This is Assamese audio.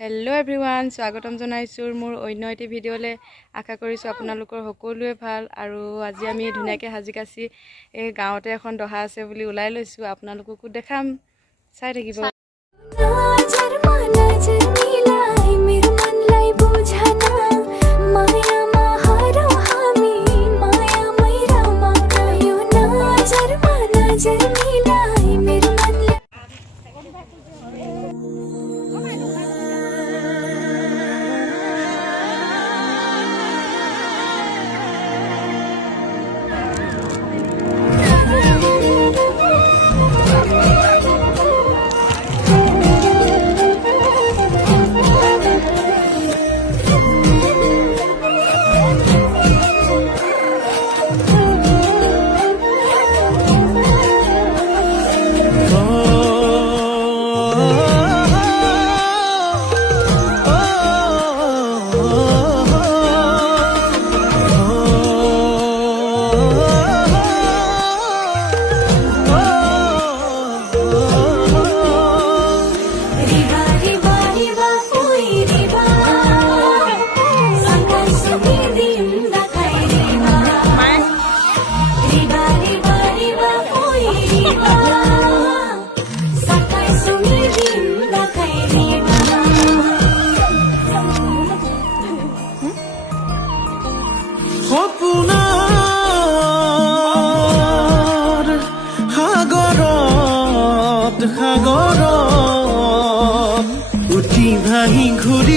হেল্ল' এভৰিৱান, স্বাগতম জনাইছোঁ মোৰ অন্য এটি ভিডিঅ'লৈ। আশা কৰিছোঁ আপোনালোকৰ সকলোৱে ভাল। আৰু আজি আমি ধুনীয়াকৈ সাজি কাচি এই গাঁৱতে এখন দহা আছে বুলি ওলাই লৈছোঁ। আপোনালোককো দেখাম, চাই থাকিব। সাগৰত উঠি ভাহি ঘূৰি